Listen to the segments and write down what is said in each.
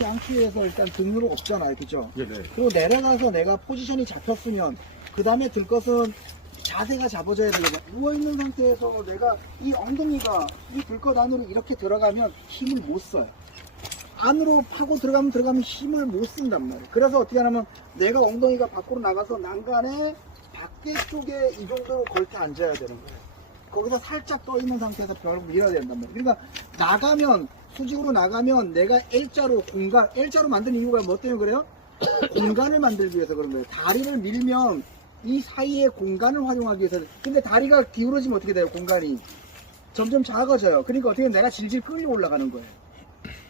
양키에서 일단 등으로 없잖아요, 그죠? 네네. 그리고 내려가서 내가 포지션이 잡혔으면 그 다음에 들 것은 자세가 잡아져야 되거든요. 누워있는 상태에서 내가 이 엉덩이가 이 들것 안으로 이렇게 들어가면 힘을 못 써요. 안으로 파고 들어가면 힘을 못 쓴단 말이에요. 그래서 어떻게 하냐면 내가 엉덩이가 밖으로 나가서 난간에 밖에 쪽에 이 정도로 걸터 앉아야 되는 거예요. 거기서 살짝 떠 있는 상태에서 벽을 밀어야 된단 말이에요. 그러니까 나가면 수직으로 나가면 내가 L자로 L자로 만든 이유가 뭐 때문에 그래요? 공간을 만들기 위해서 그런 거예요. 다리를 밀면 이 사이에 공간을 활용하기 위해서. 근데 다리가 기울어지면 어떻게 돼요? 공간이 점점 작아져요. 그러니까 어떻게 내가 질질 끌려 올라가는 거예요.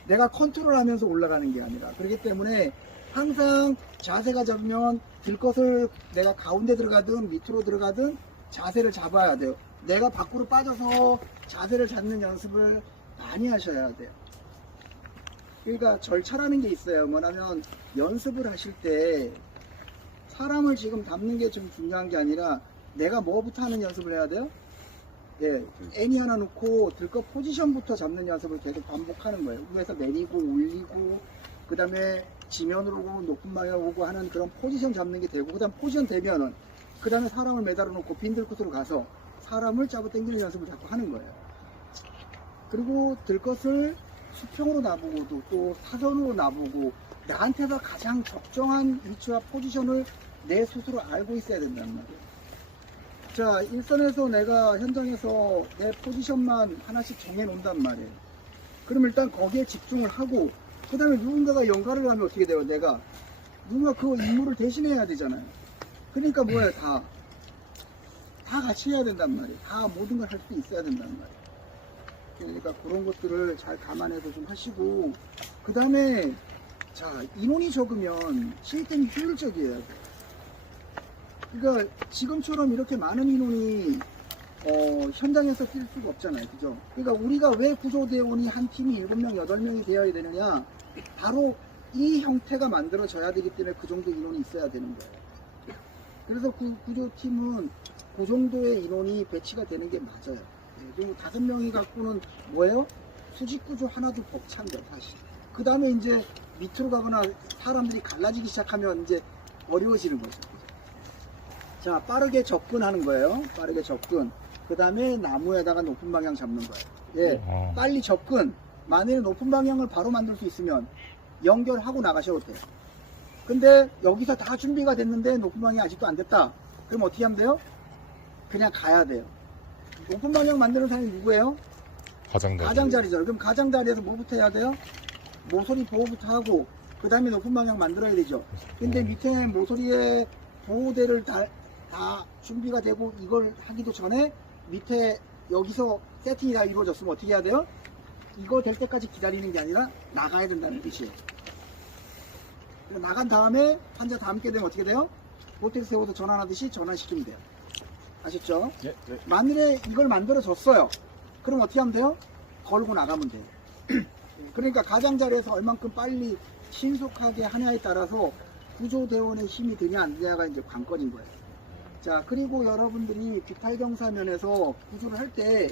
내가 컨트롤하면서 올라가는 게 아니라. 그렇기 때문에 항상 자세가 잡으면 들 것을 내가 가운데 들어가든 밑으로 들어가든 자세를 잡아야 돼요. 내가 밖으로 빠져서 자세를 잡는 연습을 많이 하셔야 돼요. 그러니까 절차라는 게 있어요. 뭐냐면 연습을 하실 때 사람을 지금 잡는 게 좀 중요한 게 아니라 내가 뭐부터 하는 연습을 해야 돼요? 예, 애니 하나 놓고 들것 포지션부터 잡는 연습을 계속 반복하는 거예요. 위에서 내리고 올리고 그 다음에 지면으로 오고 높은 방향으로 오고 하는 그런 포지션 잡는 게 되고, 그 다음 포지션 되면은 그 다음에 사람을 매달아 놓고 빈들 끝으로 가서 사람을 잡아 당기는 연습을 자꾸 하는 거예요. 그리고 들것을 수평으로 놔보고도 또 사선으로 놔보고 나한테서 가장 적정한 위치와 포지션을 내 스스로 알고 있어야 된다는 말이에요. 자, 일선에서 내가 현장에서 내 포지션만 하나씩 정해 놓는단 말이에요. 그럼 일단 거기에 집중을 하고 그 다음에 누군가가 연가를 하면 어떻게 돼요? 내가 누군가 그 임무를 대신해야 되잖아요. 그러니까 뭐예요? 다 같이 해야 된단 말이에요. 다 모든 걸 할 수 있어야 된단 말이에요. 그러니까 그런 것들을 잘 감안해서 좀 하시고, 그 다음에 자, 인원이 적으면 시스템이 효율적이어야 돼요. 그러니까 지금처럼 이렇게 많은 인원이 현장에서 뛸 수가 없잖아요, 그죠? 그러니까 우리가 왜 구조대원이 한 팀이 7명, 8명이 되어야 되느냐, 바로 이 형태가 만들어져야 되기 때문에 그 정도 인원이 있어야 되는 거예요. 그래서 그 구조팀은 그 정도의 인원이 배치가 되는 게 맞아요. 그리고 5명이 갖고는 뭐예요? 수직구조 하나도 벅찬데 사실. 그 다음에 이제 밑으로 가거나 사람들이 갈라지기 시작하면 이제 어려워지는 거죠. 자, 빠르게 접근하는 거예요. 빠르게 접근. 그 다음에 나무에다가 높은 방향 잡는 거예요. 예, 빨리 접근. 만약에 높은 방향을 바로 만들 수 있으면 연결하고 나가셔도 돼요. 근데 여기서 다 준비가 됐는데 높은 방향이 아직도 안 됐다. 그럼 어떻게 하면 돼요? 그냥 가야 돼요. 높은 방향 만드는 사람이 누구예요? 가장자리죠. 그럼 가장자리에서 뭐부터 해야 돼요? 모서리 보호부터 하고 그 다음에 높은 방향 만들어야 되죠. 근데 밑에 모서리에 보호대를 다 준비가 되고 이걸 하기도 전에 밑에 여기서 세팅이 다 이루어졌으면 어떻게 해야 돼요? 이거 될 때까지 기다리는 게 아니라 나가야 된다는 뜻이에요. 나간 다음에 환자 다 함께 되면 어떻게 돼요? 보텍스 세워서 전환하듯이 전환시키면 돼요. 아셨죠? 네, 네. 만일에 이걸 만들어줬어요. 그럼 어떻게 하면 돼요? 걸고 나가면 돼요. 그러니까 가장자리에서 얼만큼 빨리 신속하게 하냐에 따라서 구조대원의 힘이 드냐 안 드냐가 이제 관건인 거예요. 자, 그리고 여러분들이 비탈경사면에서 구조를 할 때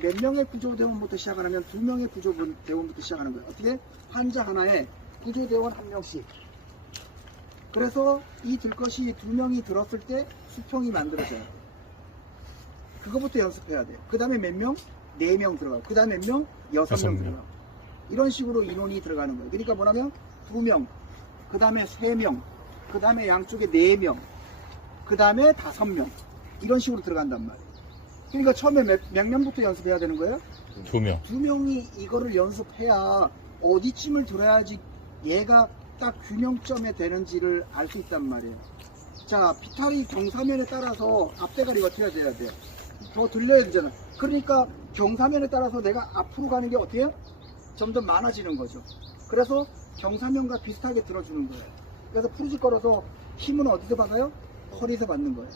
몇 명의 구조대원부터 시작하냐면 2명의 구조대원부터 시작하는 거예요. 어떻게? 환자 하나에 구조대원 1명씩. 그래서 이 들것이 2명이 들었을 때 수평이 만들어져요. 그거부터 연습해야 돼요. 그 다음에 몇 명? 4명 들어가고. 그 다음에 몇 명? 6명 들어가고. 이런 식으로 인원이 들어가는 거예요. 그러니까 뭐냐면 2명, 그 다음에 3명, 그 다음에 양쪽에 4명, 그 다음에 5명. 이런 식으로 들어간단 말이에요. 그러니까 처음에 몇 명부터 연습해야 되는 거예요? 2명. 2명이 이거를 연습해야 어디쯤을 들어야지 얘가 딱 균형점에 되는지를 알 수 있단 말이에요. 자, 비탈이 경사면에 따라서 앞대가리가 어떻게 돼야 돼요? 더 들려야 되잖아. 그러니까 경사면에 따라서 내가 앞으로 가는 게 어떻게 해요? 점점 많아지는 거죠. 그래서 경사면과 비슷하게 들어주는 거예요. 그래서 푸르지 걸어서 힘은 어디서 받아요? 허리에서 받는 거예요.